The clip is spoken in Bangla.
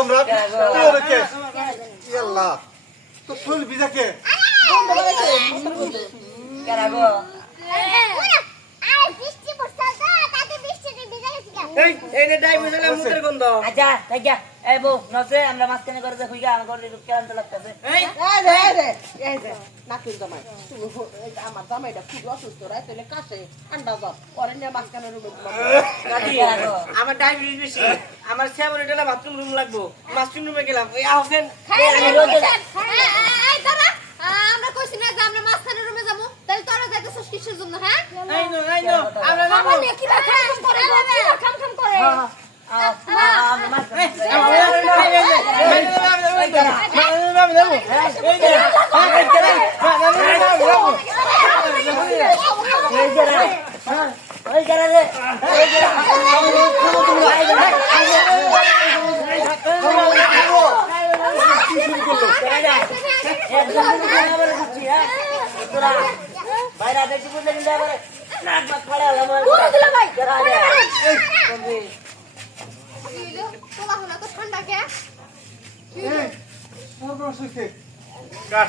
সম্রাট তুই ওরে কে আল্লাহ তো ফুল বিজাকে কেরাগো এই নে ডাই মিশালে মুখের গন্ধ আচ্ছা তাই যা এই বউ নসে আমরা মাঝখানে করে দেখুই গা আমার কেরান্ত লাগতেছে এই এই যে নাকির জামাই তুমি আমার জামাইটা খুব অসুস্থ রাই তাহলে কাছে ঠান্ডা যাও পরে নিয়ে মাঝখানে রুমে দাদি আমার ডায়াবেটিস বেশি আমার সেভারেটলা বাথরুম রুম লাগবো বাথরুম রুমে গেলাম ওই আহসেন আমরা কইছি না যে আমরা মাঝখানে রুমে যাবো তাহলে তোরা যাইতেছস কিসের জন্য হ্যাঁ আই নো আমরা যাবো আমার নিয়ে কি খাম করে খাম করে আমরা মাঝখানে ওই করা রে বাইরে দেখি বলে কিন্তু আবার নাক মাছ ফাড়া হলো ভাই তোলা হলো তো ঠান্ডা কে এই মোর বসে গাছ